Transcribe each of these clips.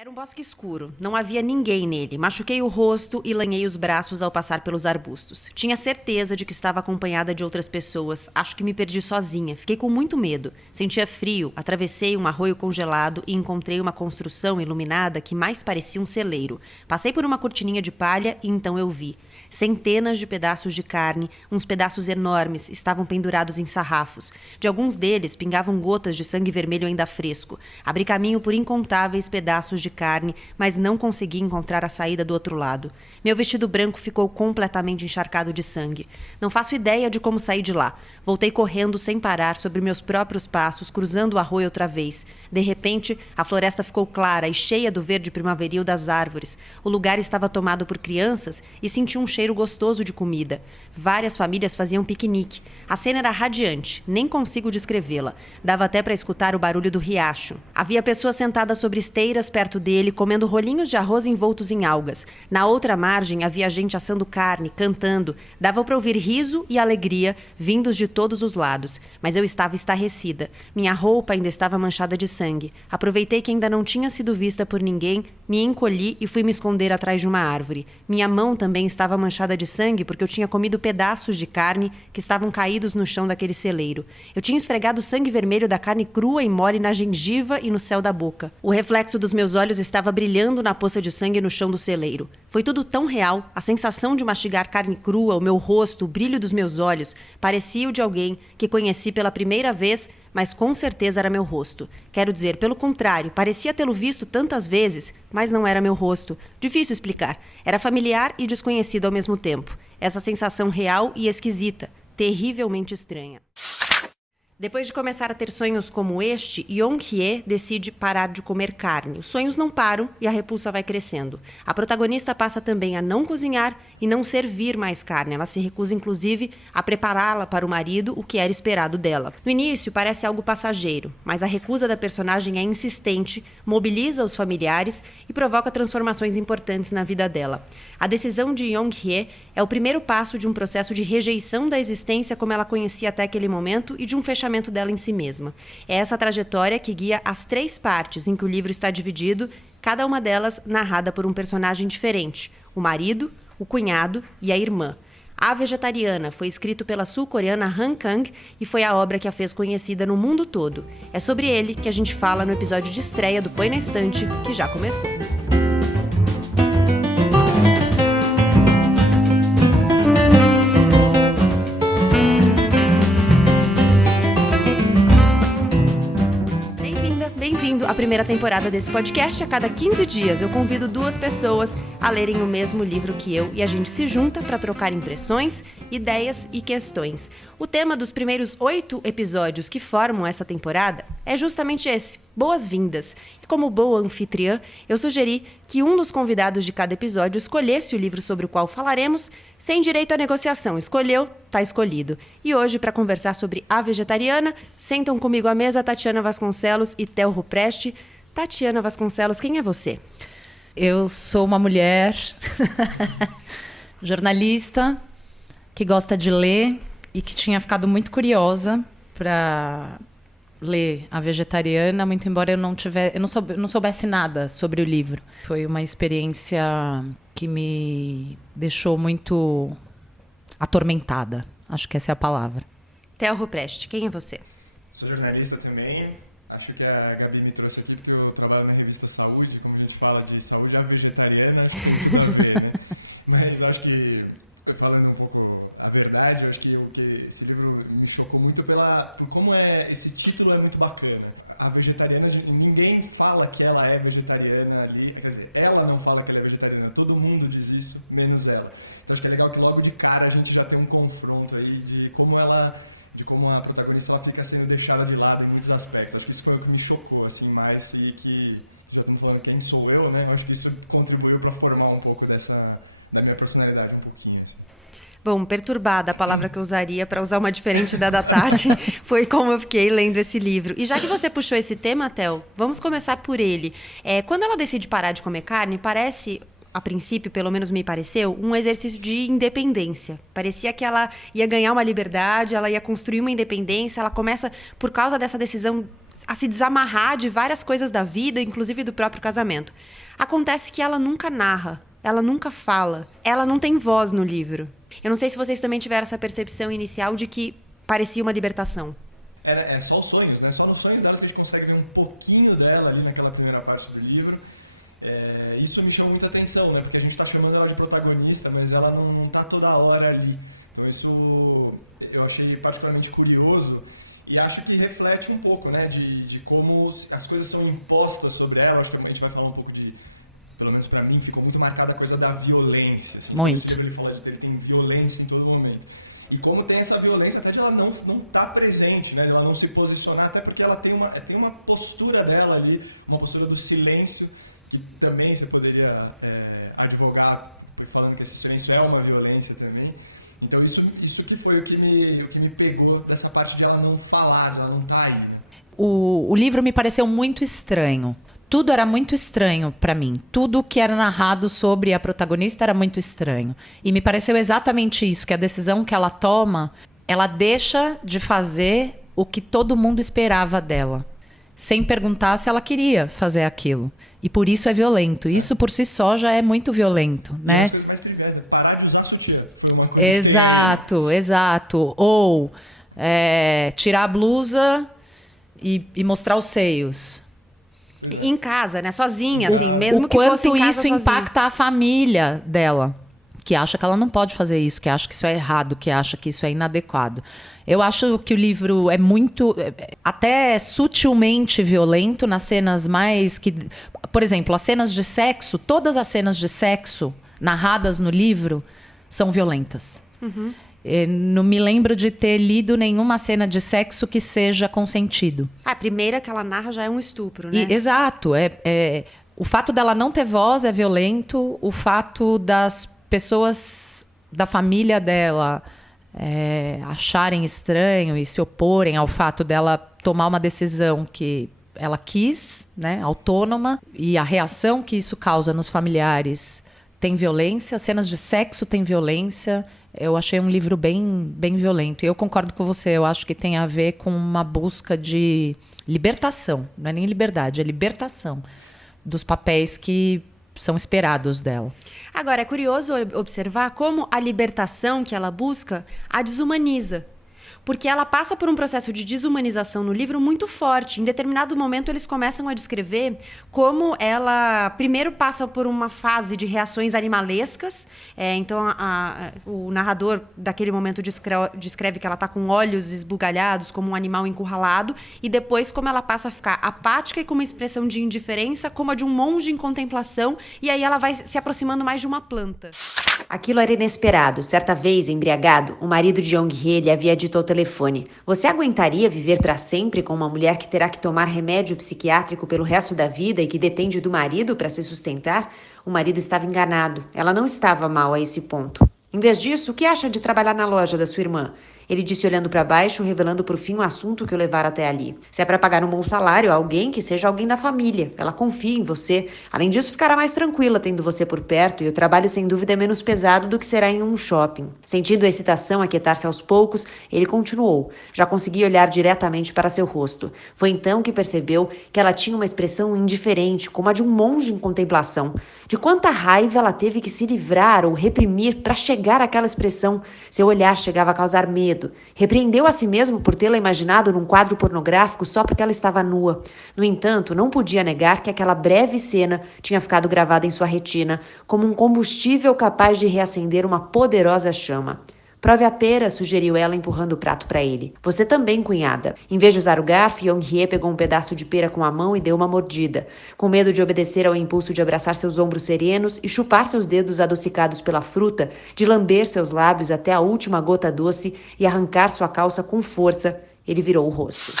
Era um bosque escuro, não havia ninguém nele. Machuquei o rosto e lanhei os braços ao passar pelos arbustos. Tinha certeza de que estava acompanhada de outras pessoas. Acho que me perdi sozinha. Fiquei com muito medo. Sentia frio, atravessei um arroio congelado e encontrei uma construção iluminada que mais parecia um celeiro. Passei por uma cortininha de palha e então eu vi. Centenas de pedaços de carne, uns pedaços enormes, estavam pendurados em sarrafos. De alguns deles pingavam gotas de sangue vermelho ainda fresco. Abri caminho por incontáveis pedaços de carne, mas não consegui encontrar a saída do outro lado. Meu vestido branco ficou completamente encharcado de sangue. Não faço ideia de como sair de lá. Voltei correndo sem parar sobre meus próprios passos, cruzando o arroio outra vez. De repente, a floresta ficou clara e cheia do verde primaveril das árvores. O lugar estava tomado por crianças e senti um cheiro gostoso de comida. Várias famílias faziam piquenique. A cena era radiante, nem consigo descrevê-la. Dava até para escutar o barulho do riacho. Havia pessoas sentadas sobre esteiras perto dele, comendo rolinhos de arroz envoltos em algas. Na outra margem havia gente assando carne, cantando. Dava para ouvir riso e alegria, vindos de todos os lados. Mas eu estava estarrecida. Minha roupa ainda estava manchada de sangue. Aproveitei que ainda não tinha sido vista por ninguém, me encolhi e fui me esconder atrás de uma árvore. Minha mão também estava manchada de sangue porque eu tinha comido pedaços de carne que estavam caídos no chão daquele celeiro. Eu tinha esfregado o sangue vermelho da carne crua e mole na gengiva e no céu da boca. O reflexo dos meus olhos estava brilhando na poça de sangue no chão do celeiro. Foi tudo tão real, a sensação de mastigar carne crua, o meu rosto, o brilho dos meus olhos, parecia o de alguém que conheci pela primeira vez, mas com certeza era meu rosto. Quero dizer, pelo contrário, parecia tê-lo visto tantas vezes, mas não era meu rosto. Difícil explicar. Era familiar e desconhecido ao mesmo tempo. Essa sensação real e esquisita, terrivelmente estranha. Depois de começar a ter sonhos como este, Yong-hye decide parar de comer carne. Os sonhos não param e a repulsa vai crescendo. A protagonista passa também a não cozinhar e não servir mais carne. Ela se recusa, inclusive, a prepará-la para o marido, o que era esperado dela. No início, parece algo passageiro, mas a recusa da personagem é insistente, mobiliza os familiares e provoca transformações importantes na vida dela. A decisão de Yong-hye é o primeiro passo de um processo de rejeição da existência como ela conhecia até aquele momento e de um fechamento dela em si mesma. É essa trajetória que guia as 3 partes em que o livro está dividido, cada uma delas narrada por um personagem diferente: o marido, o cunhado e a irmã. A Vegetariana foi escrito pela sul-coreana Han Kang e foi a obra que a fez conhecida no mundo todo. É sobre ele que a gente fala no episódio de estreia do Põe na Estante, que já começou. Bem-vindo à primeira temporada desse podcast. A cada 15 dias eu convido 2 pessoas a lerem o mesmo livro que eu e a gente se junta para trocar impressões, ideias e questões. O tema dos primeiros 8 episódios que formam essa temporada é justamente esse: boas-vindas. E como boa anfitriã, eu sugeri que um dos convidados de cada episódio escolhesse o livro sobre o qual falaremos, sem direito à negociação. Escolheu, tá escolhido. E hoje, para conversar sobre A Vegetariana, sentam comigo à mesa Tatiana Vasconcelos e Theo Rupresti. Tatiana Vasconcelos, quem é você? Eu sou uma mulher jornalista que gosta de ler e que tinha ficado muito curiosa para ler A Vegetariana, muito embora eu não soubesse nada sobre o livro. Foi uma experiência que me deixou muito atormentada. Acho que essa é a palavra. Theo Rupresti, quem é você? Sou jornalista também. Acho que a Gabi me trouxe aqui porque eu trabalho na revista Saúde. Como a gente fala de saúde, a vegetariana, acho que tem tudo a ver, né? Mas acho que, falando um pouco a verdade, eu acho que esse livro me chocou muito por como esse título é muito bacana. A vegetariana, ninguém fala que ela é vegetariana ali. Quer dizer, ela não fala que ela é vegetariana. Todo mundo diz isso, menos ela. Então acho que é legal que logo de cara a gente já tem um confronto aí de como a protagonista ela fica sendo deixada de lado em muitos aspectos. Acho que isso foi o que me chocou assim mais, e que já estamos falando quem sou eu, né? Eu acho que isso contribuiu para formar um pouco da minha personalidade, um pouquinho assim. Bom, perturbada, a palavra que eu usaria para usar uma diferente da Tati, foi como eu fiquei lendo esse livro. E já que você puxou esse tema, Theo, vamos começar por ele. Quando ela decide parar de comer carne, parece, a princípio, pelo menos me pareceu, um exercício de independência. Parecia que ela ia ganhar uma liberdade, ela ia construir uma independência, ela começa, por causa dessa decisão a se desamarrar de várias coisas da vida, inclusive do próprio casamento. Acontece que ela nunca narra, ela nunca fala, ela não tem voz no livro. Eu não sei se vocês também tiveram essa percepção inicial de que parecia uma libertação. É só os sonhos, né? Só nos sonhos delas que a gente consegue ver um pouquinho dela ali naquela primeira parte do livro. Isso me chamou muita atenção, né? Porque a gente está chamando ela de protagonista, mas ela não está toda hora ali. Então isso eu achei particularmente curioso e acho que reflete um pouco, né? De como as coisas são impostas sobre ela. Eu acho que a gente vai falar um pouco de... Pelo menos para mim, ficou muito marcada a coisa da violência. Assim, como esse livro ele fala de ele tem violência em todo momento. E como tem essa violência até de ela não estar presente, né? De ela não se posicionar, até porque ela tem uma postura dela ali, uma postura do silêncio, que também você poderia advogar, falando que esse silêncio é uma violência também. Então isso que foi o que me pegou dessa parte de ela não falar, de ela não estar aí, né? O livro me pareceu muito estranho. Tudo era muito estranho para mim. Tudo que era narrado sobre a protagonista era muito estranho. E me pareceu exatamente isso, que a decisão que ela toma, ela deixa de fazer o que todo mundo esperava dela, sem perguntar se ela queria fazer aquilo. E por isso é violento. Isso por si só já é muito violento, né? E é as coisas mais triviais, né? Parar de usar sutiã foi uma coisa que tem aí, né? Exato. Ou tirar a blusa e mostrar os seios. Em casa, né? Sozinha, assim, mesmo que fosse em casa o quanto isso sozinha. impacta a família dela, que acha que ela não pode fazer isso, que acha que isso é errado, que acha que isso é inadequado. Eu acho que o livro é muito, até sutilmente violento nas cenas mais que... Por exemplo, as cenas de sexo, todas as cenas de sexo narradas no livro são violentas. Uhum. Não me lembro de ter lido nenhuma cena de sexo que seja consentido. A primeira que ela narra já é um estupro, né? Exato. O fato dela não ter voz é violento. O fato das pessoas da família dela acharem estranho e se oporem ao fato dela tomar uma decisão que ela quis, né, autônoma, e a reação que isso causa nos familiares tem violência. Cenas de sexo tem violência. Eu achei um livro bem, bem violento. E eu concordo com você. Eu acho que tem a ver com uma busca de libertação. Não é nem liberdade, é libertação dos papéis que são esperados dela. Agora, é curioso observar como a libertação que ela busca a desumaniza. Porque ela passa por um processo de desumanização no livro muito forte. Em determinado momento, eles começam a descrever como ela primeiro passa por uma fase de reações animalescas. Então, o narrador, daquele momento, descreve que ela está com olhos esbugalhados, como um animal encurralado. E depois, como ela passa a ficar apática e com uma expressão de indiferença, como a de um monge em contemplação. E aí ela vai se aproximando mais de uma planta. Aquilo era inesperado. Certa vez, embriagado, o marido de Young-hee lhe havia dito ao telefone: "Você aguentaria viver para sempre com uma mulher que terá que tomar remédio psiquiátrico pelo resto da vida e que depende do marido para se sustentar?" O marido estava enganado. Ela não estava mal a esse ponto. "Em vez disso, o que acha de trabalhar na loja da sua irmã?" Ele disse olhando para baixo, revelando por fim o assunto que o levara até ali. "Se é para pagar um bom salário a alguém, que seja alguém da família. Ela confia em você. Além disso, ficará mais tranquila tendo você por perto e o trabalho sem dúvida é menos pesado do que será em um shopping." Sentindo a excitação aquietar-se aos poucos, ele continuou. Já conseguia olhar diretamente para seu rosto. Foi então que percebeu que ela tinha uma expressão indiferente, como a de um monge em contemplação. De quanta raiva ela teve que se livrar ou reprimir para chegar àquela expressão. Seu olhar chegava a causar medo. Repreendeu a si mesmo por tê-la imaginado num quadro pornográfico só porque ela estava nua. No entanto, não podia negar que aquela breve cena tinha ficado gravada em sua retina como um combustível capaz de reacender uma poderosa chama. "Prove a pera", sugeriu ela, empurrando o prato para ele. "Você também, cunhada." Em vez de usar o garfo, Young-hee pegou um pedaço de pera com a mão e deu uma mordida. Com medo de obedecer ao impulso de abraçar seus ombros serenos e chupar seus dedos adocicados pela fruta, de lamber seus lábios até a última gota doce e arrancar sua calça com força, ele virou o rosto.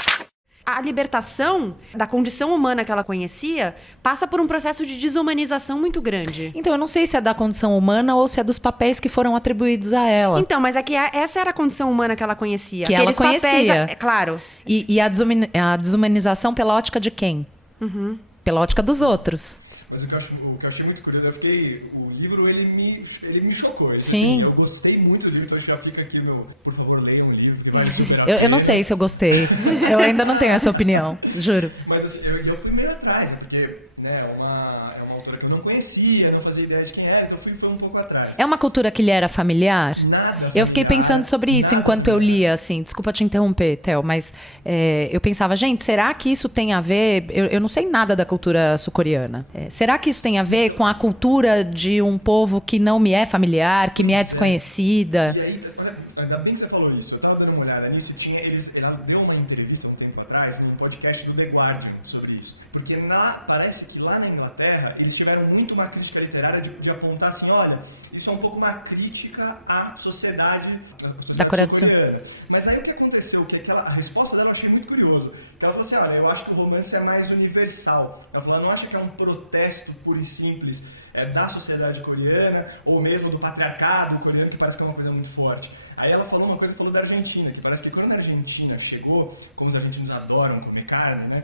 A libertação da condição humana que ela conhecia passa por um processo de desumanização muito grande. Então, eu não sei se é da condição humana ou se é dos papéis que foram atribuídos a ela. Então, mas é que essa era a condição humana que ela conhecia. Que ela conhecia. Papéis, claro. E a desumanização pela ótica de quem? Uhum. pela ótica dos outros. Mas o que eu achei muito curioso, o livro, ele me chocou. Isso, Sim. assim, eu gostei muito do livro, então acho que já fica aqui por favor, leiam um livro, porque vale super a pena. Eu não sei se eu gostei. Eu ainda não tenho essa opinião, juro. Mas assim, eu fui meio atrás, né? Porque né, é uma autora que eu não conhecia, não fazia ideia de quem era, então fui um pouco atrás. É uma cultura que lhe era familiar? Nada familiar. Eu fiquei pensando sobre isso enquanto familiar. eu lia, assim. Desculpa te interromper, Theo, mas eu pensava, gente, será que isso tem a ver... Eu não sei nada da cultura sul-coreana. Será que isso tem a ver com a cultura de um povo que não me é familiar, que me é desconhecida? E aí, olha, ainda bem que você falou isso. Eu tava dando uma olhada nisso e ela deu uma entrevista um tempo atrás num podcast do The Guardian sobre isso. Porque parece que lá na Inglaterra eles tiveram muito uma crítica literária de apontar assim, olha, isso é um pouco uma crítica à sociedade sul-coreana. Mas aí o que aconteceu, a resposta dela eu achei muito curioso. Que ela falou assim, olha, eu acho que o romance é mais universal. Ela falou, ela não acha que é um protesto puro e simples da sociedade coreana, ou mesmo do patriarcado coreano, que parece que é uma coisa muito forte. Aí ela falou uma coisa, falou da Argentina, que parece que quando a Argentina chegou, como os argentinos adoram comer carne, né?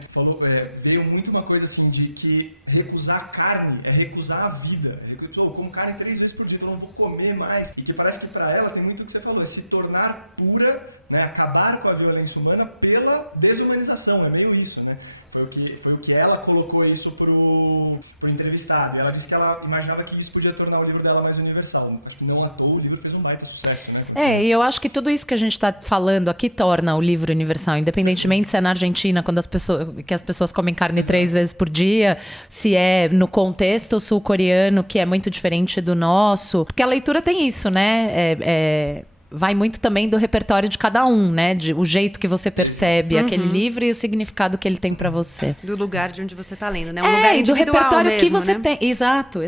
Veio muito uma coisa assim de que recusar carne é recusar a vida. Eu como carne 3 vezes por dia, então eu não vou comer mais. E que parece que pra ela tem muito o que você falou, é se tornar pura, né? Acabar com a violência humana pela desumanização. É meio isso, né? Foi o que ela colocou isso pro entrevistado. E ela disse que ela imaginava que isso podia tornar o livro dela mais universal. Acho que não à toa o livro fez um baita sucesso, né? E eu acho que tudo isso que a gente está falando aqui torna o livro universal, independentemente se é na Argentina, quando as pessoas comem carne 3 vezes por dia, se é no contexto sul-coreano, que é muito diferente do nosso. Porque a leitura tem isso, né? Vai muito também do repertório de cada um, né? O jeito que você percebe aquele livro e o significado que ele tem pra você. Do lugar de onde você tá lendo, né? Um lugar e do repertório mesmo, que você né? tem. Exato.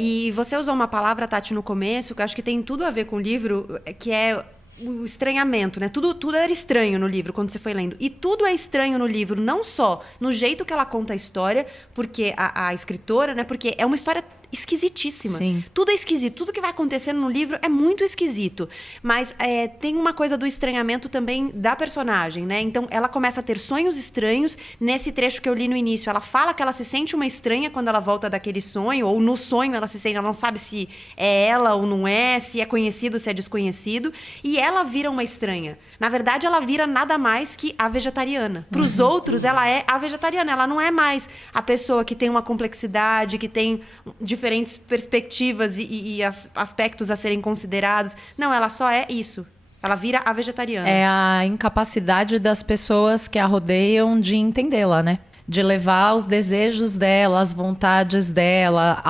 E você usou uma palavra, Tati, no começo, que eu acho que tem tudo a ver com o livro, que é o estranhamento, né? Tudo era estranho no livro quando você foi lendo. E tudo é estranho no livro, não só no jeito que ela conta a história, porque a escritora, né? Porque é uma história esquisitíssima. Sim. Tudo é esquisito. Tudo que vai acontecendo no livro é muito esquisito. Mas tem uma coisa do estranhamento também da personagem, né? Então, ela começa a ter sonhos estranhos. Nesse trecho que eu li no início, ela fala que ela se sente uma estranha quando ela volta daquele sonho, ou no sonho ela se sente, ela não sabe se é ela ou não é, se é conhecido ou se é desconhecido. E ela vira uma estranha. Na verdade, ela vira nada mais que a vegetariana. Para os outros, ela é a vegetariana. Ela não é mais a pessoa que tem uma complexidade, que tem diferentes perspectivas e aspectos a serem considerados. Não, ela só é isso. Ela vira a vegetariana. É a incapacidade das pessoas que a rodeiam de entendê-la, né? De levar os desejos dela, as vontades dela,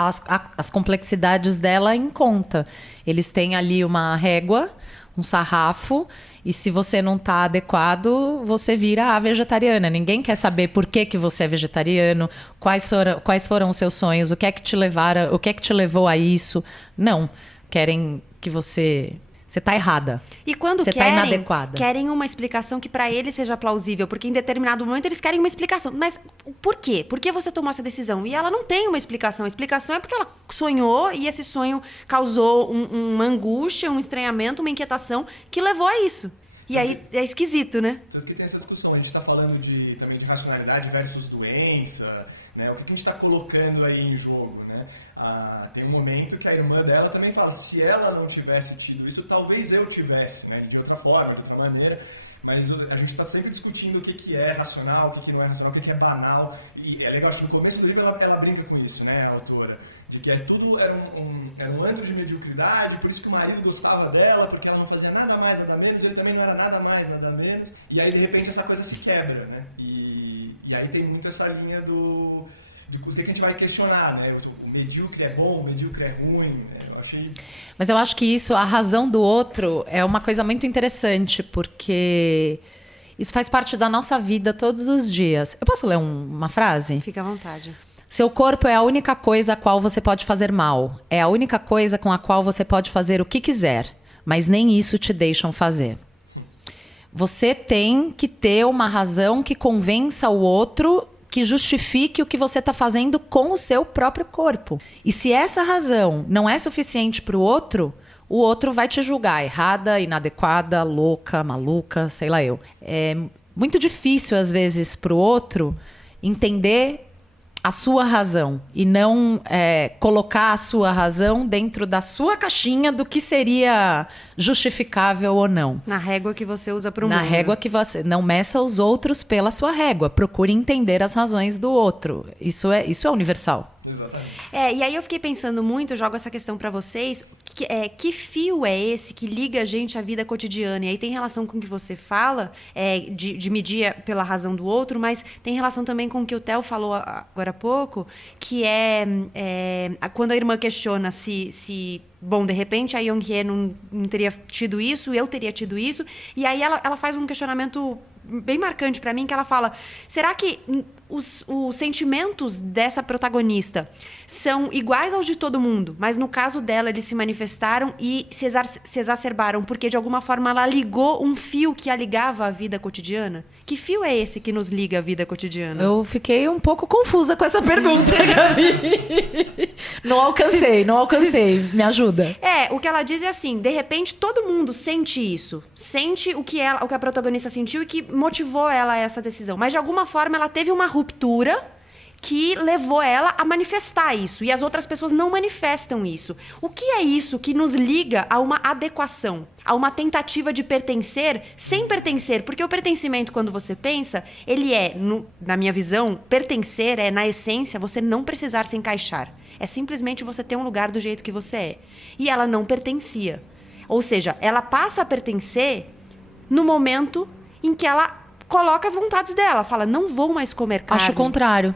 as complexidades dela em conta. Eles têm ali uma régua, um sarrafo, e se você não está adequado, você vira a vegetariana. Ninguém quer saber por que você é vegetariano, quais foram os seus sonhos, o que é que te levou a isso. Não, querem que você está errada. E quando você está inadequada. Querem uma explicação que para eles seja plausível, porque em determinado momento eles querem uma explicação. Mas por quê? Por que você tomou essa decisão? E ela não tem uma explicação. A explicação é porque ela sonhou e esse sonho causou uma angústia, um estranhamento, uma inquietação que levou a isso. E aí é esquisito, né? Tanto que tem essa discussão. A gente está falando também de racionalidade versus doença, né? O que a gente está colocando aí em jogo, né? Tem um momento que a irmã dela também fala, se ela não tivesse tido isso, talvez eu tivesse, né? De outra forma, de outra maneira. Mas a gente está sempre discutindo o que é racional, o que não é racional, o que é banal. E é legal, acho que no começo do livro ela brinca com isso, né, a autora? De que tudo era um antro de mediocridade, por isso que o marido gostava dela, porque ela não fazia nada mais, nada menos, ele também não era nada mais, nada menos. E aí, de repente, essa coisa se quebra, né? E aí tem muito essa linha do que a gente vai questionar, né? O medíocre é bom, o medíocre é ruim. Eu achei... Mas eu acho que isso, a razão do outro, é uma coisa muito interessante, porque isso faz parte da nossa vida todos os dias. Eu posso ler uma frase? Fica à vontade. Seu corpo é a única coisa a qual você pode fazer mal. É a única coisa com a qual você pode fazer o que quiser. Mas nem isso te deixam fazer. Você tem que ter uma razão que convença o outro, que justifique o que você está fazendo com o seu próprio corpo. E se essa razão não é suficiente para o outro vai te julgar errada, inadequada, louca, maluca, sei lá eu. É muito difícil, às vezes, para o outro entender a sua razão e não colocar a sua razão dentro da sua caixinha do que seria justificável ou não. Na régua que você usa para o mundo. Na régua que você... Não meça os outros pela sua régua. Procure entender as razões do outro. Isso é universal. Exatamente. E aí eu fiquei pensando muito, eu jogo essa questão para vocês, que fio é esse que liga a gente à vida cotidiana? E aí tem relação com o que você fala, de medir pela razão do outro, mas tem relação também com o que o Theo falou agora há pouco, que quando a irmã questiona se bom, de repente a Young-hye não teria tido isso, eu teria tido isso, e aí ela faz um questionamento bem marcante para mim, que ela fala, será que os sentimentos dessa protagonista são iguais aos de todo mundo, mas no caso dela eles se manifestaram e se exacerbaram porque de alguma forma ela ligou um fio que a ligava à vida cotidiana? Que fio é esse que nos liga à vida cotidiana? Eu fiquei um pouco confusa com essa pergunta, Gabi. Não alcancei. Me ajuda. O que ela diz é assim, de repente todo mundo sente isso. Sente o que a protagonista sentiu e que motivou ela a essa decisão. Mas de alguma forma ela teve uma ruptura que levou ela a manifestar isso. E as outras pessoas não manifestam isso. O que é isso que nos liga a uma adequação? A uma tentativa de pertencer sem pertencer? Porque o pertencimento, quando você pensa, ele na minha visão, pertencer na essência, você não precisar se encaixar. É simplesmente você ter um lugar do jeito que você é. E ela não pertencia. Ou seja, ela passa a pertencer no momento em que ela coloca as vontades dela. Fala, não vou mais comer carne. Acho o contrário.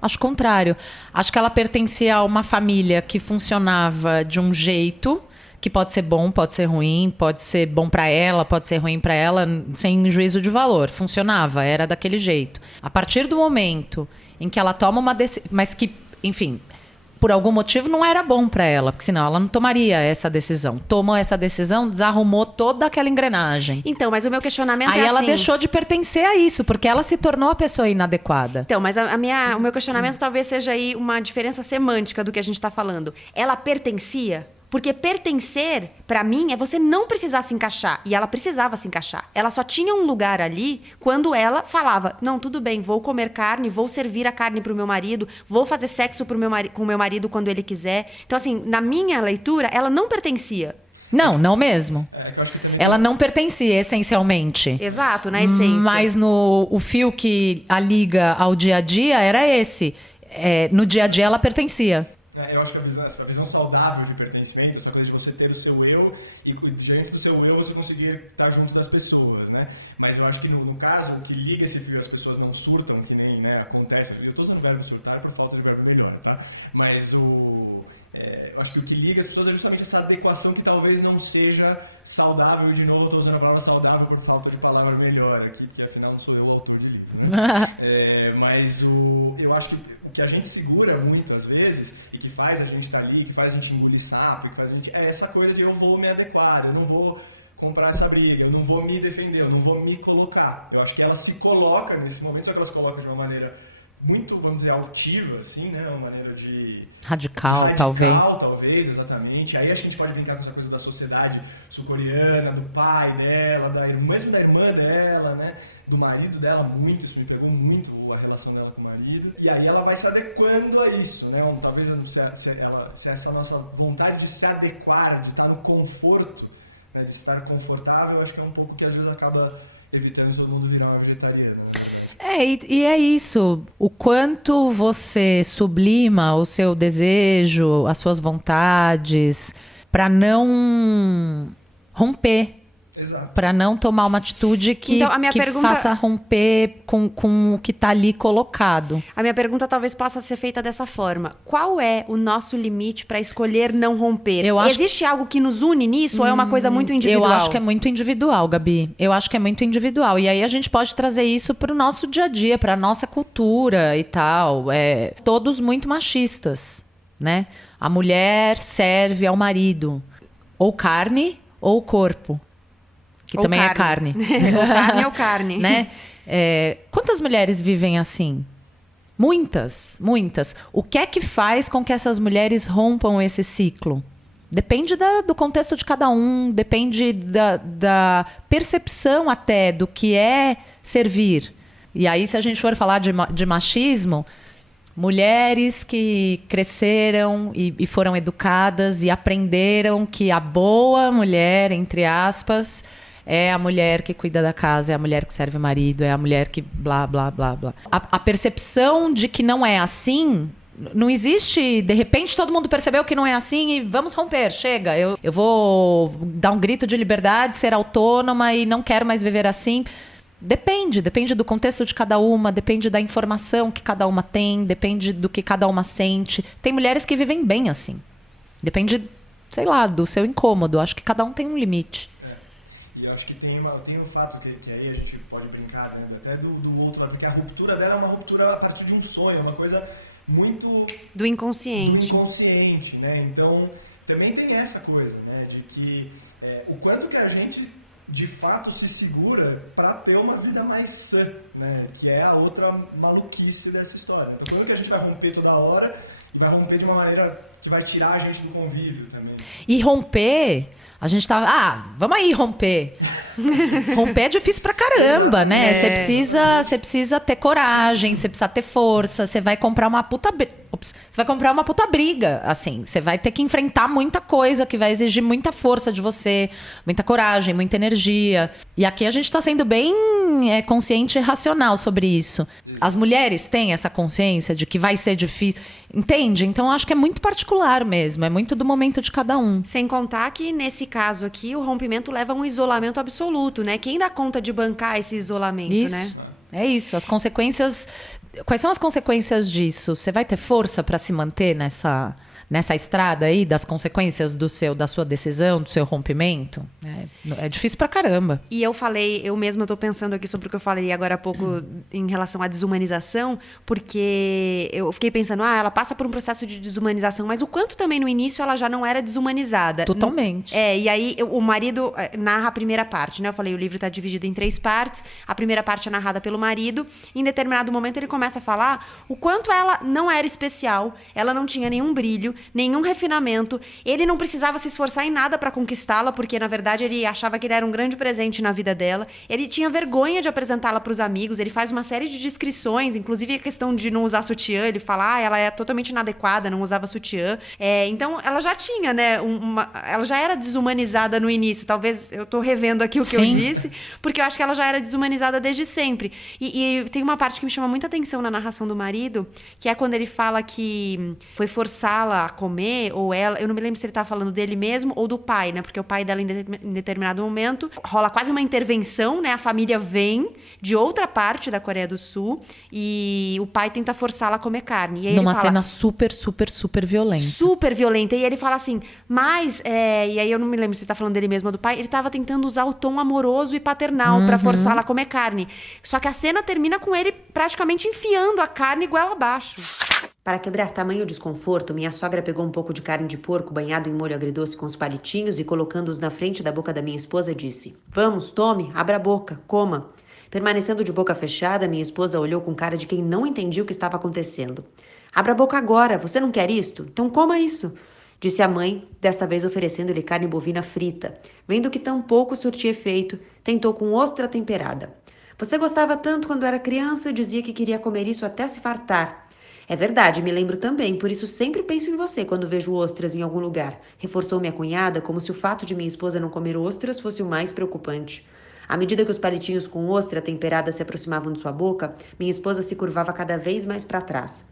Acho o contrário. Acho que ela pertencia a uma família que funcionava de um jeito, que pode ser bom, pode ser ruim, pode ser bom pra ela, pode ser ruim pra ela, sem juízo de valor. Funcionava, era daquele jeito. A partir do momento em que ela toma uma decisão, mas que, enfim, por algum motivo não era bom pra ela, porque senão ela não tomaria essa decisão. Tomou essa decisão, desarrumou toda aquela engrenagem. Então, mas o meu questionamento Aí ela deixou de pertencer a isso, porque ela se tornou a pessoa inadequada. Então, mas o meu questionamento talvez seja aí uma diferença semântica do que a gente está falando. Ela pertencia? Porque pertencer, pra mim, é você não precisar se encaixar. E ela precisava se encaixar. Ela só tinha um lugar ali quando ela falava, não, tudo bem, vou comer carne, vou servir a carne pro meu marido, vou fazer sexo com o meu marido quando ele quiser. Então, assim, na minha leitura, ela não pertencia. Não mesmo. Que eu acho que também ela não pertencia, essencialmente. Exato, na essência. Mas o fio que a liga ao dia a dia era esse. No dia a dia ela pertencia. Eu acho que a visão saudável de pertencimento, essa coisa de você ter o seu eu e diante do seu eu você conseguir estar junto das pessoas, né? Mas eu acho que no caso, o que liga esse fio, as pessoas não surtam, que nem, né, acontece. E eu estou usando o verbo surtar por falta de verbo melhor, tá? Mas eu acho que o que liga as pessoas é justamente essa adequação que talvez não seja saudável. E de novo eu estou usando a palavra saudável por falta de palavra melhor aqui, porque afinal não sou eu o autor de livro, né? Mas eu acho que o que a gente segura muito às vezes e que faz a gente estar ali, que faz a gente engolir sapo, que faz a gente... É essa coisa de eu vou me adequar, eu não vou comprar essa briga, eu não vou me defender, eu não vou me colocar. Eu acho que ela se coloca nesse momento, só que ela se coloca de uma maneira muito, vamos dizer, altiva, assim, né? Uma maneira de... Radical, talvez, exatamente. Aí acho que a gente pode brincar com essa coisa da sociedade sul-coreana, do pai dela, mesmo da irmã dela, né? Do marido dela, muito. Isso me pegou muito, a relação dela com o marido. E aí ela vai se adequando a isso, né? Talvez se essa nossa vontade de se adequar, de estar no conforto, né? De estar confortável, acho que é um pouco que às vezes acaba evitando todo mundo virar uma vegetariana, na verdade. E é isso. O quanto você sublima o seu desejo, as suas vontades, para não romper. Exato. Para não tomar uma atitude que faça romper com o que está ali colocado. A minha pergunta talvez possa ser feita dessa forma. Qual é o nosso limite para escolher não romper? Existe algo que nos une nisso ou é uma coisa muito individual? Eu acho que é muito individual, Gabi. Eu acho que é muito individual. E aí a gente pode trazer isso para o nosso dia a dia, para a nossa cultura e tal. Todos muito machistas, né? A mulher serve ao marido ou carne ou corpo. Que ou também carne. É carne. Ou carne ou carne. Né? Quantas mulheres vivem assim? Muitas. O que é que faz com que essas mulheres rompam esse ciclo? Depende do contexto de cada um, depende da percepção até do que é servir. E aí, se a gente for falar de machismo, Mulheres que cresceram e foram educadas e aprenderam que a boa mulher, entre aspas, é a mulher que cuida da casa, é a mulher que serve o marido, é a mulher que blá, blá, blá, blá. A percepção de que não é assim, não existe, de repente todo mundo percebeu que não é assim e vamos romper, chega. Eu vou dar um grito de liberdade, ser autônoma e não quero mais viver assim. Depende do contexto de cada uma, depende da informação que cada uma tem, depende do que cada uma sente. Tem mulheres que vivem bem assim. Depende, sei lá, do seu incômodo. Acho que cada um tem um limite. E eu acho que tem o fato que aí a gente pode brincar, né, até do outro lado, porque a ruptura dela é uma ruptura a partir de um sonho, é uma coisa muito... Do inconsciente. Do inconsciente, né? Então, também tem essa coisa, né, de que o quanto que a gente... de fato se segura para ter uma vida mais sã, né? Que é a outra maluquice dessa história. Então, quando que a gente vai romper toda hora e vai romper de uma maneira que vai tirar a gente do convívio também? E romper, a gente tá... vamos aí romper. Romper é difícil pra caramba, né? Você precisa ter coragem, você precisa ter força, você vai comprar uma puta... Você vai comprar uma puta briga, assim. Você vai ter que enfrentar muita coisa que vai exigir muita força de você, muita coragem, muita energia. E aqui a gente tá sendo bem consciente e racional sobre isso. Exato. As mulheres têm essa consciência de que vai ser difícil. Entende? Então acho que é muito particular mesmo. É muito do momento de cada um. Sem contar que, nesse caso aqui, o rompimento leva a um isolamento absoluto, né? Quem dá conta de bancar esse isolamento, isso. né? É isso. As consequências... Quais são as consequências disso? Você vai ter força para se manter nessa estrada aí das consequências da sua decisão, do seu rompimento? É difícil pra caramba. E eu mesma tô pensando aqui sobre o que eu falei agora há pouco em relação à desumanização, porque eu fiquei pensando, ela passa por um processo de desumanização, mas o quanto também no início ela já não era desumanizada. Totalmente. E aí o marido narra a primeira parte, né? Eu falei, o livro tá dividido em 3 partes, a primeira parte é narrada pelo marido, e em determinado momento ele começa a falar o quanto ela não era especial, ela não tinha nenhum brilho, nenhum refinamento, ele não precisava se esforçar em nada para conquistá-la, porque na verdade ele achava que ele era um grande presente na vida dela, ele tinha vergonha de apresentá-la para os amigos, ele faz uma série de descrições, inclusive a questão de não usar sutiã, ele fala, ela é totalmente inadequada, não usava sutiã, então ela já tinha, né, ela já era desumanizada no início, talvez eu tô revendo aqui o que eu disse, porque eu acho que ela já era desumanizada desde sempre, e tem uma parte que me chama muita atenção na narração do marido, que é quando ele fala que foi forçá-la a comer, ou ela, eu não me lembro se ele tá falando dele mesmo ou do pai, né? Porque o pai dela, em determinado momento, rola quase uma intervenção, né? A família vem de outra parte da Coreia do Sul e o pai tenta forçá-la a comer carne. E aí numa cena super, super, super violenta. Super violenta. E ele fala assim, mas... e aí eu não me lembro se ele tá falando dele mesmo ou do pai. Ele tava tentando usar o tom amoroso e paternal pra forçá-la a comer carne. Só que a cena termina com ele praticamente enfiando a carne goela abaixo. Para quebrar tamanho desconforto, minha sogra pegou um pouco de carne de porco banhado em molho agridoce com os palitinhos e colocando-os na frente da boca da minha esposa disse: "Vamos, tome, abra a boca, coma." Permanecendo de boca fechada, minha esposa olhou com cara de quem não entendia o que estava acontecendo. "Abra a boca agora, você não quer isto? Então coma isso," disse a mãe, desta vez oferecendo-lhe carne bovina frita. Vendo que tão pouco surtia efeito, tentou com ostra temperada. "Você gostava tanto quando era criança, dizia que queria comer isso até se fartar." "É verdade, me lembro também, por isso sempre penso em você quando vejo ostras em algum lugar," reforçou minha cunhada, como se o fato de minha esposa não comer ostras fosse o mais preocupante. À medida que os palitinhos com ostra temperada se aproximavam de sua boca, minha esposa se curvava cada vez mais para trás.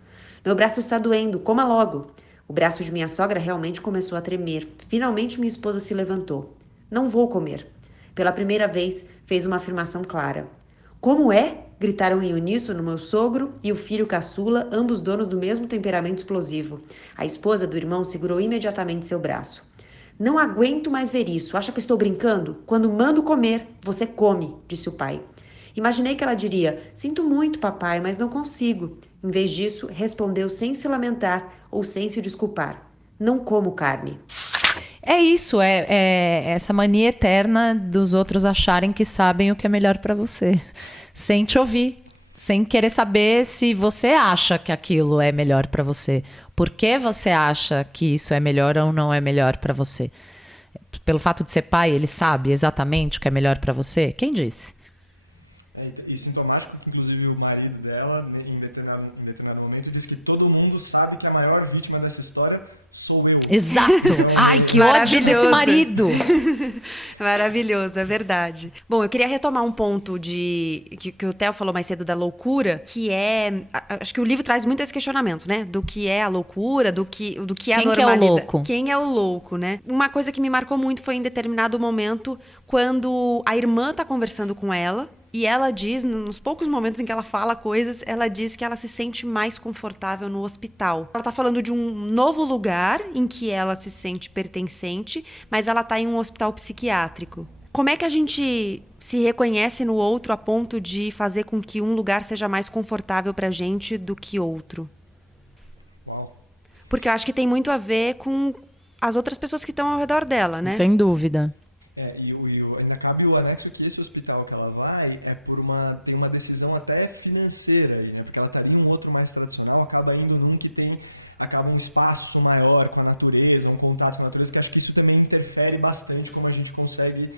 "Meu braço está doendo, coma logo." O braço de minha sogra realmente começou a tremer. Finalmente minha esposa se levantou. "Não vou comer." Pela primeira vez, fez uma afirmação clara. "Como é?" gritaram em uníssono meu sogro e o filho caçula, ambos donos do mesmo temperamento explosivo. A esposa do irmão segurou imediatamente seu braço. "Não aguento mais ver isso. Acha que estou brincando? Quando mando comer, você come," disse o pai. Imaginei que ela diria: "Sinto muito, papai, mas não consigo." Em vez disso, respondeu sem se lamentar ou sem se desculpar: "Não como carne." É isso, é essa mania eterna dos outros acharem que sabem o que é melhor pra você. Sem te ouvir, sem querer saber se você acha que aquilo é melhor pra você. Por que você acha que isso é melhor ou não é melhor pra você? Pelo fato de ser pai, ele sabe exatamente o que é melhor pra você? Quem disse? E sintomático que, inclusive, o marido dela, em determinado momento, diz que todo mundo sabe que a maior vítima dessa história sou eu. Exato. Então, Ai, que ódio desse marido. Maravilhoso, é verdade. Bom, eu queria retomar um ponto que o Theo falou mais cedo da loucura, que é... Acho que o livro traz muito esse questionamento, né? Do que é a loucura, do que é a normalidade. Quem que é o louco? Quem é o louco, né? Uma coisa que me marcou muito foi em determinado momento, quando a irmã tá conversando com ela, e ela diz, nos poucos momentos em que ela fala coisas, ela diz que ela se sente mais confortável no hospital. Ela tá falando de um novo lugar em que ela se sente pertencente, mas ela tá em um hospital psiquiátrico. Como é que a gente se reconhece no outro a ponto de fazer com que um lugar seja mais confortável pra gente do que outro? Uau. Porque eu acho que tem muito a ver com as outras pessoas que estão ao redor dela, né? Sem dúvida. Ainda cabe o anexo que esse hospital que ela vai tem uma decisão até financeira aí, né? Porque ela estaria em um outro mais tradicional, acaba indo num que acaba um espaço maior com a natureza, um contato com a natureza, que acho que isso também interfere bastante como a gente consegue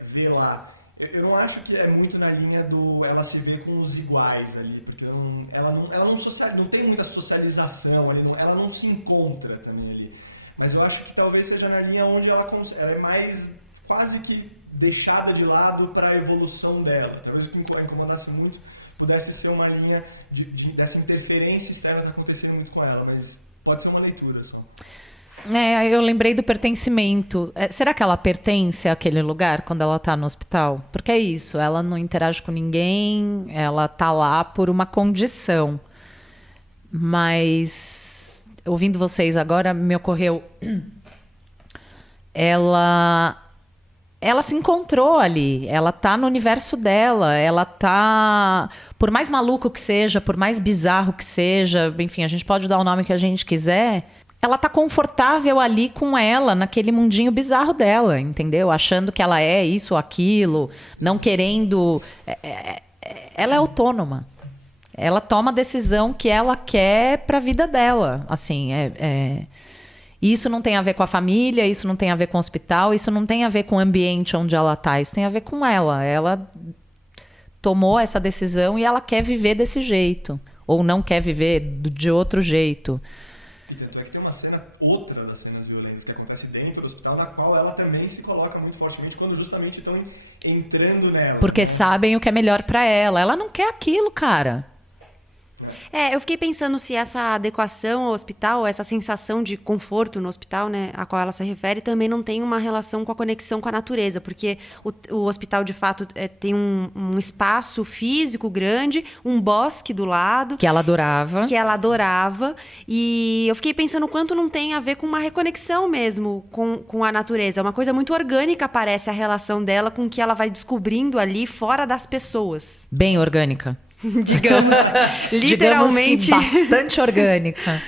ver lá. Eu não acho que é muito na linha do ela se vê com os iguais ali, porque ela não tem muita socialização ali, ela não se encontra também ali. Mas eu acho que talvez seja na linha onde ela é mais quase que deixada de lado para a evolução dela. Talvez o que incomodasse muito pudesse ser uma linha dessa interferência externa que está acontecendo muito com ela, mas pode ser uma leitura só. Eu lembrei do pertencimento. Será que ela pertence àquele lugar quando ela está no hospital? Porque é isso, ela não interage com ninguém, ela está lá por uma condição. Mas... ouvindo vocês agora, me ocorreu... Ela se encontrou ali. Ela tá no universo dela. Ela tá... por mais maluco que seja, por mais bizarro que seja, enfim, a gente pode dar o nome que a gente quiser. Ela tá confortável ali com ela, naquele mundinho bizarro dela, entendeu? Achando que ela é isso ou aquilo, não querendo... Ela é autônoma. Ela toma a decisão que ela quer para a vida dela. Assim, isso não tem a ver com a família, isso não tem a ver com o hospital, isso não tem a ver com o ambiente onde ela está, isso tem a ver com ela. Ela tomou essa decisão e ela quer viver desse jeito. Ou não quer viver de outro jeito. E tanto é que tem uma cena, outra das cenas violentas, que acontece dentro do hospital, na qual ela também se coloca muito fortemente quando justamente estão entrando nela. Porque né? sabem o que é melhor para ela. Ela não quer aquilo, cara. Eu fiquei pensando se essa adequação ao hospital, essa sensação de conforto no hospital, né, a qual ela se refere, também não tem uma relação com a conexão com a natureza, porque o hospital, de fato, tem um espaço físico grande, um bosque do lado. Que ela adorava. E eu fiquei pensando o quanto não tem a ver com uma reconexão mesmo com a natureza. É uma coisa muito orgânica, parece, a relação dela com o que ela vai descobrindo ali fora das pessoas. Bem orgânica. Digamos, literalmente. Digamos que bastante orgânica.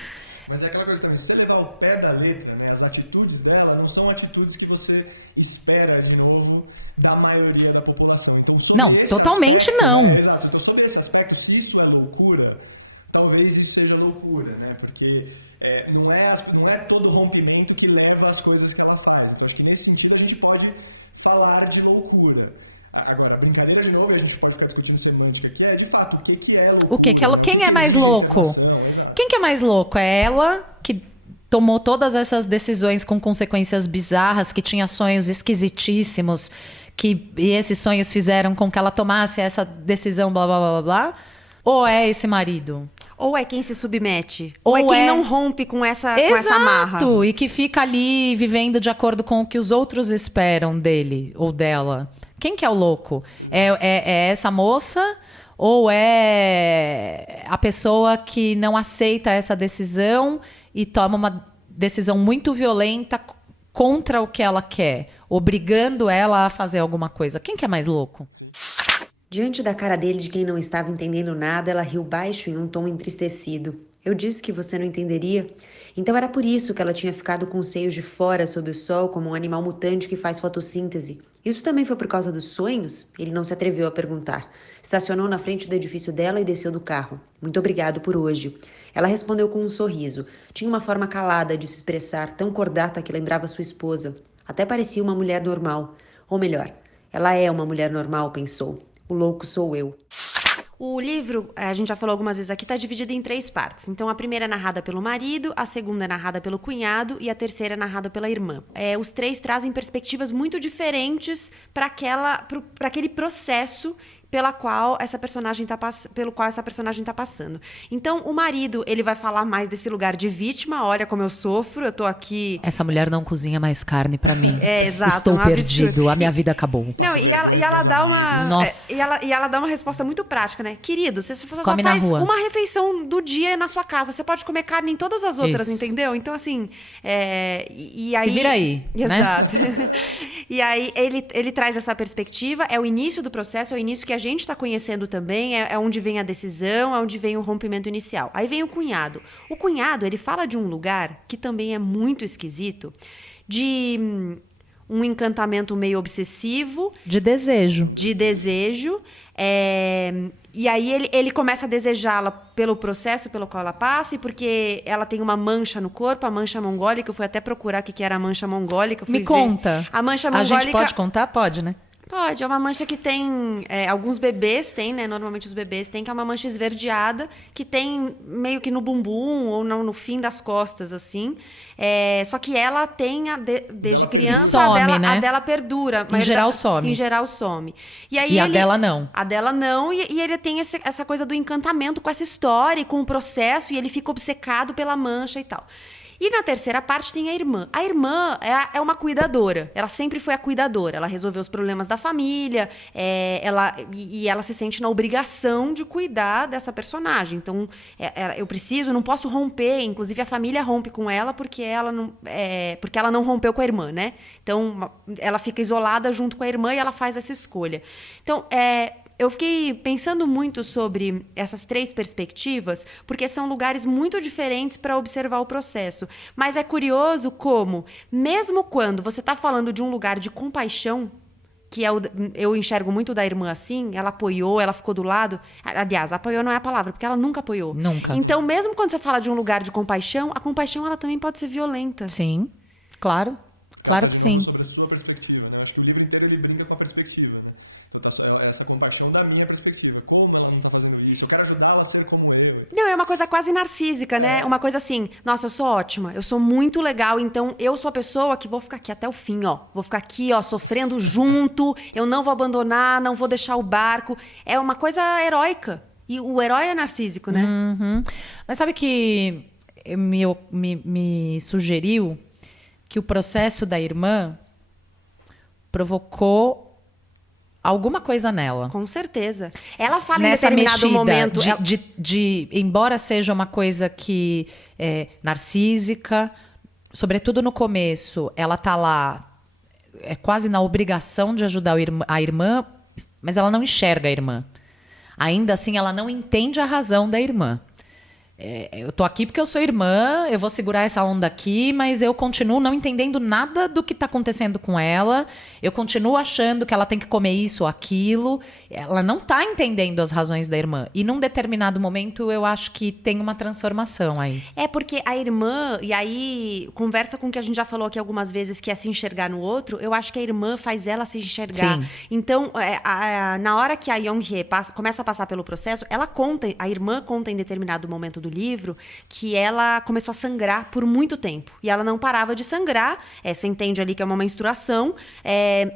Mas é aquela coisa também, se você levar ao pé da letra, né, as atitudes dela não são atitudes que você espera, de novo, da maioria da população. Então, sobre esse aspecto... não. Né, exato. Então, sobre esse aspecto, se isso é loucura, talvez isso seja loucura, né? Porque não é todo rompimento que leva às coisas que ela faz. Então, acho que nesse sentido a gente pode falar de loucura. Agora, brincadeira de novo, e a gente pode ficar discutindo semântica aqui, de fato, o que é loucura, né? Quem é mais exige louco? internação, exato. Quem que é mais louco? É ela, que tomou todas essas decisões com consequências bizarras, que tinha sonhos esquisitíssimos, e esses sonhos fizeram com que ela tomasse essa decisão, blá, blá, blá, blá, blá? Ou é esse marido? Ou é quem se submete. Ou é quem não rompe com essa marra. Exato, e que fica ali vivendo de acordo com o que os outros esperam dele ou dela. Quem que é o louco? É essa moça ou é a pessoa que não aceita essa decisão e toma uma decisão muito violenta contra o que ela quer, obrigando ela a fazer alguma coisa? Quem que é mais louco? Sim. Diante da cara dele de quem não estava entendendo nada, ela riu baixo em um tom entristecido. Eu disse que você não entenderia. Então era por isso que ela tinha ficado com os seios de fora sob o sol como um animal mutante que faz fotossíntese. Isso também foi por causa dos sonhos? Ele não se atreveu a perguntar. Estacionou na frente do edifício dela e desceu do carro. Muito obrigado por hoje. Ela respondeu com um sorriso. Tinha uma forma calada de se expressar, tão cordata que lembrava sua esposa. Até parecia uma mulher normal. Ou melhor, ela é uma mulher normal, pensou. O louco sou eu. O livro, a gente já falou algumas vezes aqui, está dividido em 3 partes. Então, a primeira é narrada pelo marido, a segunda é narrada pelo cunhado e a terceira é narrada pela irmã. Os 3 trazem perspectivas muito diferentes para aquele processo pelo qual essa personagem tá passando. Então, o marido, ele vai falar mais desse lugar de vítima. Olha como eu sofro, eu tô aqui... Essa mulher não cozinha mais carne pra mim. Exato. Estou um perdido, absurdo. a minha vida acabou. Passo vergonha com meus amigos. Nossa. E ela dá uma resposta muito prática, né? Querido, você só Come na faz rua. uma refeição do dia na sua casa. Você pode comer carne em todas as outras, Isso. entendeu? Então, assim... E aí, Se vira aí, né? Exato. E aí, ele traz essa perspectiva. É o início do processo, é o início que a gente está conhecendo também. É onde vem a decisão, é onde vem o rompimento inicial. Aí vem o cunhado. O cunhado, ele fala de um lugar que também é muito esquisito, de um encantamento meio obsessivo, De desejo. de desejo. E aí ele começa a desejá-la pelo processo pelo qual ela passa e porque ela tem uma mancha no corpo, a mancha mongólica. Eu fui até procurar o que era a mancha mongólica. Eu fui Me ver. conta. A mancha A mongólica... gente pode contar? Pode, né? Pode, é uma mancha que tem... alguns bebês têm, né? Normalmente os bebês têm, que é uma mancha esverdeada, que tem meio que no bumbum ou no fim das costas, assim. Só que ela tem, desde dela criança, perdura. Some, né? a dela perdura. Em geral some. Em geral some. E aí A dela não. A dela não, e ele tem essa coisa do encantamento com essa história e com o processo, e ele fica obcecado pela mancha e tal. E na terceira parte tem a irmã. A irmã é uma cuidadora. Ela sempre foi a cuidadora. Ela resolveu os problemas da família. Ela se sente na obrigação de cuidar dessa personagem. Então, eu não posso romper. Inclusive, a família rompe com ela porque ela não rompeu com a irmã, né? Então, ela fica isolada junto com a irmã e ela faz essa escolha. Então, eu fiquei pensando muito sobre essas 3 perspectivas, porque são lugares muito diferentes para observar o processo. Mas é curioso como, mesmo quando você está falando de um lugar de compaixão, que eu enxergo muito da irmã assim, ela apoiou, ela ficou do lado. Aliás, apoiou não é a palavra, porque ela nunca apoiou. Nunca. Então, mesmo quando você fala de um lugar de compaixão, a compaixão ela também pode ser violenta. Sim, claro. Porque ela Claro está de que novo sim. sobre a sua perspectiva, né? Eu acho que o livro inteiro ele brinca com a perspectiva, né? Então é essa compaixão da minha perspectiva. Como ela não está fazendo isso? Eu quero ajudá-la a ser como eu. Não, é uma coisa quase narcísica, né? Uma coisa assim, nossa, eu sou ótima, eu sou muito legal, então eu sou a pessoa que vou ficar aqui até o fim, ó. Vou ficar aqui, ó, sofrendo junto, eu não vou abandonar, não vou deixar o barco. É uma coisa heróica. E o herói é narcísico, né? Uhum. Mas sabe que me sugeriu que o processo da irmã provocou alguma coisa nela. Com certeza. Ela fala Nessa em determinado mexida momento... embora seja uma coisa que é narcísica, sobretudo no começo, ela tá lá quase na obrigação de ajudar a irmã, mas ela não enxerga a irmã. Ainda assim, ela não entende a razão da irmã. Eu tô aqui porque eu sou irmã, eu vou segurar essa onda aqui, mas eu continuo não entendendo nada do que tá acontecendo com ela. Eu continuo achando que ela tem que comer isso ou aquilo. Ela não tá entendendo as razões da irmã. E num determinado momento, eu acho que tem uma transformação aí. É porque a irmã, e aí conversa com o que a gente já falou aqui algumas vezes, que é se enxergar no outro, eu acho que a irmã faz ela se enxergar. Sim. Então, na hora que a Young-hye começa a passar pelo processo, a irmã conta em determinado momento do livro que ela começou a sangrar por muito tempo. E ela não parava de sangrar, você entende ali que é uma menstruação,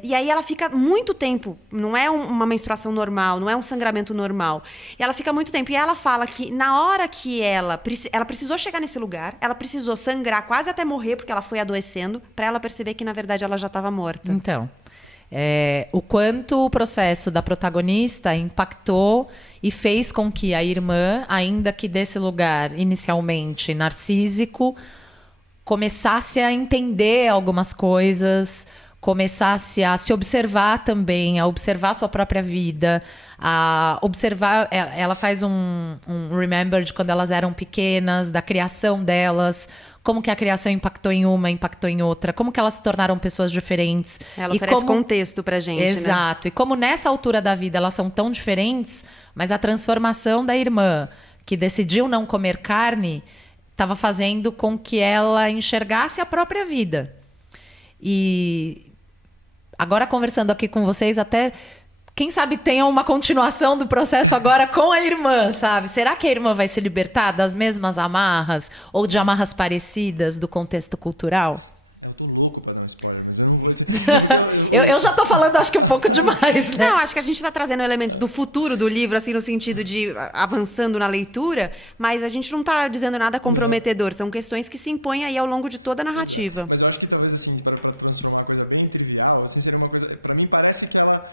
e aí ela fica muito tempo, não é uma menstruação normal, não é um sangramento normal. E ela fica muito tempo. E ela fala que na hora que ela precisou chegar nesse lugar, ela precisou sangrar quase até morrer, porque ela foi adoecendo, para ela perceber que, na verdade, ela já estava morta. Então, o quanto o processo da protagonista impactou e fez com que a irmã, ainda que desse lugar inicialmente narcísico, começasse a entender algumas coisas, começasse a se observar também, a observar a sua própria vida, a observar... Ela faz um remember de quando elas eram pequenas, da criação delas, como que a criação impactou em uma, impactou em outra, como que elas se tornaram pessoas diferentes. Ela oferece contexto pra gente, Exato. né? E como nessa altura da vida elas são tão diferentes, mas a transformação da irmã, que decidiu não comer carne, estava fazendo com que ela enxergasse a própria vida. E agora, conversando aqui com vocês, até Quem sabe tenha uma continuação do processo agora com a irmã, sabe? Será que a irmã vai se libertar das mesmas amarras ou de amarras parecidas do contexto cultural? Eu tô louco pra dar um spoiler, mas eu não vou dizer. É porque eu já tô falando, acho que um pouco demais, né? Não, acho que a gente tá trazendo elementos do futuro do livro, assim, no sentido de avançando na leitura, mas a gente não tá dizendo nada comprometedor. São questões que se impõem aí ao longo de toda a narrativa. Mas eu acho que talvez, assim, para transformar uma coisa bem trivial, assim, seria uma coisa... Pra mim, parece que ela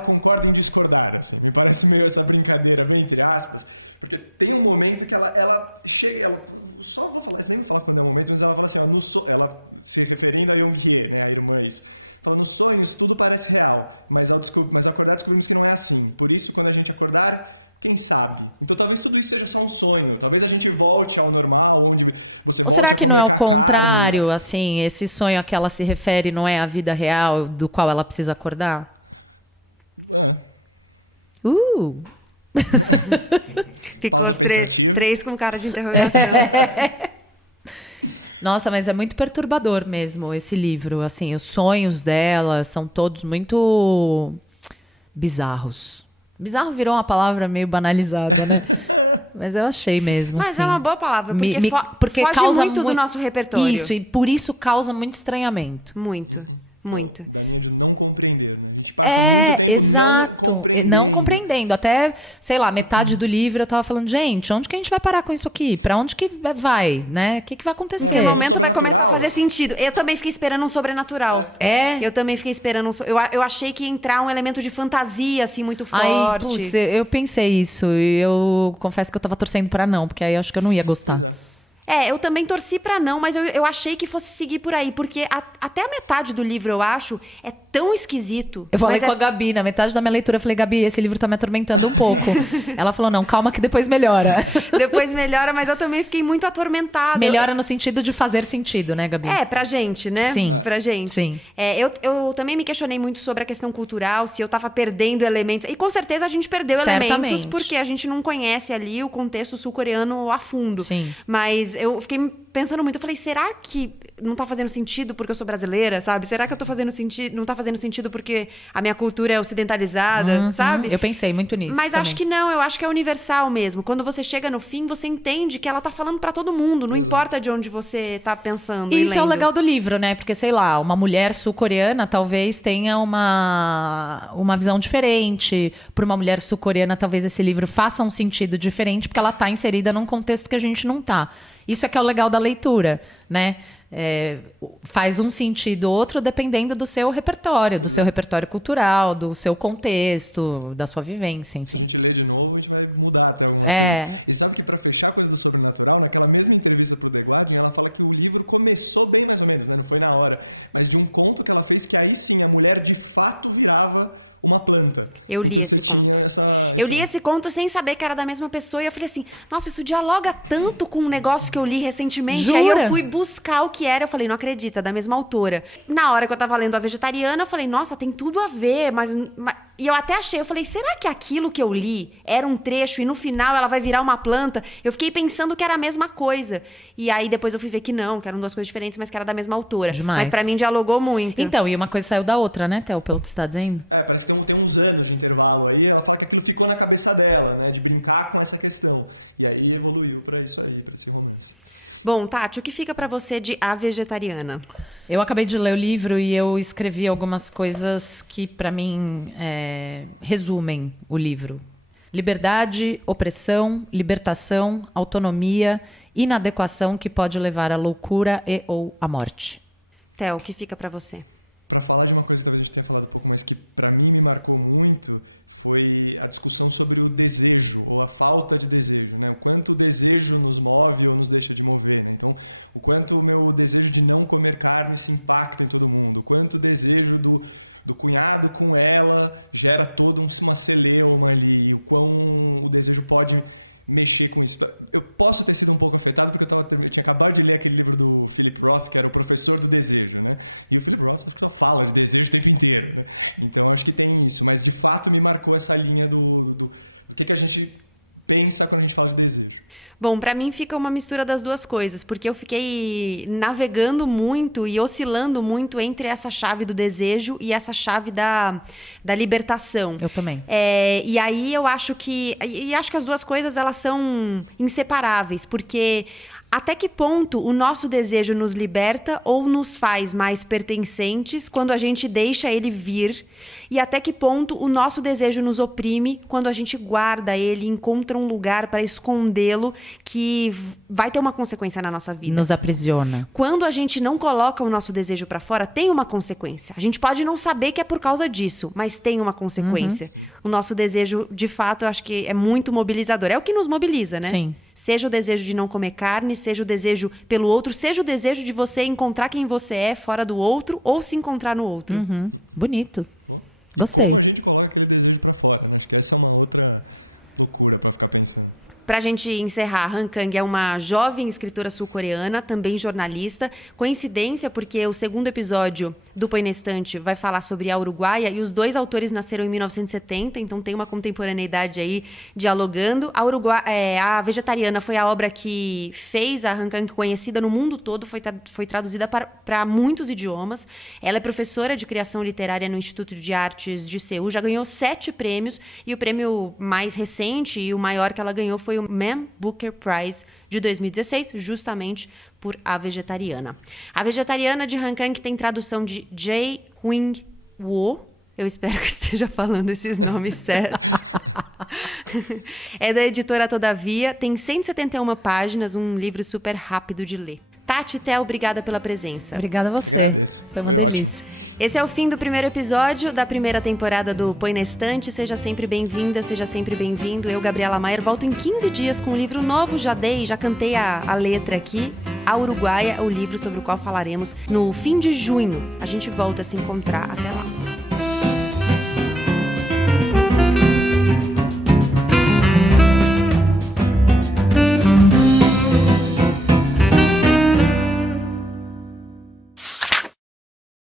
concorda em discordar, assim. Me parece meio essa brincadeira, bem entre aspas, porque tem um momento que ela chega, só vou falar, isso nem vou falar quando é o momento, mas ela fala assim, ó, ela se referindo a Young-hye, né, a irmã, isso. Fala, nos sonhos tudo parece real, mas ao acordar descobrimos que não é assim. Por isso, quando a gente acordar, quem sabe? Então talvez tudo isso seja só um sonho. Talvez a gente volte ao normal, onde você volte a comer com a carne. Será que não é o contrário? Assim, esse sonho a que ela se refere não é a vida real do qual ela precisa acordar? Pausa pensativa. 3 com cara de interrogação. Nossa, mas é muito perturbador mesmo esse livro. Assim, os sonhos dela são todos muito bizarros. Bizarro virou uma palavra meio banalizada, né? Mas eu achei mesmo. Mas assim. é uma boa palavra, porque foge causa muito do nosso repertório. Isso, e por isso causa muito estranhamento. Muito. Muito. Da linha de não compreender, né? A gente passa muito tempo não compreendendo. Não compreendendo. Até, sei lá, metade do livro eu tava falando, gente, onde que a gente vai parar com isso aqui? Pra onde que vai, né? O que vai acontecer? No momento vai começar a fazer sentido. Eu também fiquei esperando um sobrenatural. É? Eu também fiquei esperando eu achei que ia entrar um elemento de fantasia, assim, muito forte. Aí, putz, eu pensei isso. E eu confesso que eu tava torcendo pra não, porque aí eu acho que eu não ia gostar. Pois é. Eu também torci pra não, mas eu achei que fosse seguir por aí, porque até a metade do livro, eu acho, é tão esquisito. Eu falei com a Gabi, na metade da minha leitura, eu falei, Gabi, esse livro tá me atormentando um pouco. Ela falou, não, calma que depois melhora. Depois melhora, mas eu também fiquei muito atormentada. Melhora no sentido de fazer sentido, né, Gabi? Pra gente, né? Sim. Pra gente. Sim. Eu também me questionei muito sobre a questão cultural, se eu tava perdendo elementos. E com certeza a gente perdeu Certamente. elementos, porque a gente não conhece ali o contexto sul-coreano a fundo. Sim. Mas eu fiquei pensando muito, eu falei, será que não tá fazendo sentido porque eu sou brasileira, sabe? Será que eu tô fazendo sentido, não tá fazendo sentido porque a minha cultura é ocidentalizada, sabe? Eu pensei muito nisso. Mas também. acho que não, eu acho que é universal mesmo. Quando você chega no fim, você entende que ela tá falando pra todo mundo, não importa de onde você tá pensando. Isso e é o lendo. legal do livro, né? Porque, sei lá, uma mulher sul-coreana talvez tenha uma visão diferente. Para uma mulher sul-coreana, talvez esse livro faça um sentido diferente, porque ela tá inserida num contexto que a gente não tá. Isso é que é o legal da leitura, né? Faz um sentido ou outro dependendo do seu repertório, do seu repertório cultural, do seu contexto, da sua vivência. Enfim. Se a gente ler de novo, a gente vai mudar até algumas coisas. E sabe que pra fechar a coisa do sobrenatural, naquela mesma entrevista pro The Guardian, ela fala que o livro começou bem mais ou menos, né? Não foi na hora, mas de um conto que ela fez que aí sim a mulher de fato virava uma planta. Eu li então você tinha essa... Eu li esse conto sem saber que era da mesma pessoa e eu falei assim, nossa, isso dialoga tanto com um negócio que eu li recentemente. Jura? Aí eu fui buscar o que era, eu falei, não acredita, da mesma autora. Na hora que eu tava lendo A Vegetariana, eu falei, nossa, tem tudo a ver, mas... E eu até achei, eu falei, será que aquilo que eu li era um trecho e no final ela vai virar uma planta? Eu fiquei pensando que era a mesma coisa. E aí depois eu fui ver que não, que eram duas coisas diferentes, mas que era da mesma autora. Demais. Mas pra mim dialogou muito. Então, e uma coisa saiu da outra, né, Theo, pelo que você tá dizendo? Parece que tem uns anos de intervalo aí, ela fala que aquilo ficou na cabeça dela, né, de brincar com essa questão. E aí evoluiu pra isso aí, pra esse romance. Bom, Tati, o que fica pra você de A Vegetariana? Eu acabei de ler o livro e eu escrevi algumas coisas que, para mim, resumem o livro. Liberdade, opressão, libertação, autonomia, inadequação que pode levar à loucura e ou à morte. Theo, o que fica pra você? Para falar de uma coisa que talvez a gente tenha falado um pouco, mas que para mim me marcou muito, foi a discussão sobre o desejo, ou a falta de desejo, né? O quanto o desejo nos move ou nos deixa de mover, né? Então, o quanto o meu desejo de não comer carne se impacta em todo mundo, o quanto o desejo do cunhado com ela gera toda uma celeuma ali, o quão o desejo pode mexer com isso. Eu posso ter sido um pouco afetado porque eu tinha acabado de ler aquele livro do Philip Roth, que era O Professor do Desejo, né? E o Philip Roth acho que só fala de desejo o tempo inteiro, né? Então acho que tem isso, mas de fato me marcou essa linha do que a gente pensa quando a gente fala de desejo. Bom, pra mim fica uma mistura das duas coisas, porque eu fiquei navegando muito e oscilando muito entre essa chave do desejo e essa chave da libertação. Eu também. E aí eu acho que... E acho que as duas coisas, elas são inseparáveis, porque... Até que ponto o nosso desejo nos liberta ou nos faz mais pertencentes quando a gente deixa ele vir? E até que ponto o nosso desejo nos oprime quando a gente guarda ele, encontra um lugar para escondê-lo que vai ter uma consequência na nossa vida? Nos aprisiona. Quando a gente não coloca o nosso desejo para fora, tem uma consequência. A gente pode não saber que é por causa disso, mas tem uma consequência. O nosso desejo, de fato, eu acho que é muito mobilizador. É o que nos mobiliza, né? Sim. Seja o desejo de não comer carne, seja o desejo pelo outro, seja o desejo de você encontrar quem você é fora do outro ou se encontrar no outro. Bonito. Pô. E Gostei. como a gente coloca aquele desejo pra fora, né? Acho que essa é uma outra loucura pra ficar pensando. Pra gente encerrar, Han Kang é uma jovem escritora sul-coreana, também jornalista. Coincidência, porque o segundo episódio do Põe na Estante vai falar sobre a Uruguaia e os dois autores nasceram em 1970, então tem uma contemporaneidade aí dialogando. A Vegetariana foi a obra que fez a Han Kang conhecida no mundo todo, foi traduzida para muitos idiomas. Ela é professora de criação literária no Instituto de Artes de Seul, já ganhou 7 prêmios e o prêmio mais recente e o maior que ela ganhou foi o Man Booker Prize de 2016, justamente por A Vegetariana. A Vegetariana de Han Kang tem tradução de Jae Huynh Wo. Eu espero que esteja falando esses nomes certos. É da editora Todavia, tem 171 páginas, um livro super rápido de ler. Tati, Theo, obrigada pela presença. Obrigada a você. Eu agradeço. Foi Foi uma ótimo. delícia. Esse é o fim do primeiro episódio da primeira temporada do Põe na Estante. Seja sempre bem-vinda, seja sempre bem-vindo. Eu, Gabriela Maier, volto em 15 dias com um livro novo. Já cantei a letra aqui. A Uruguaia é o livro sobre o qual falaremos no fim de junho. A gente volta a se encontrar. Até lá.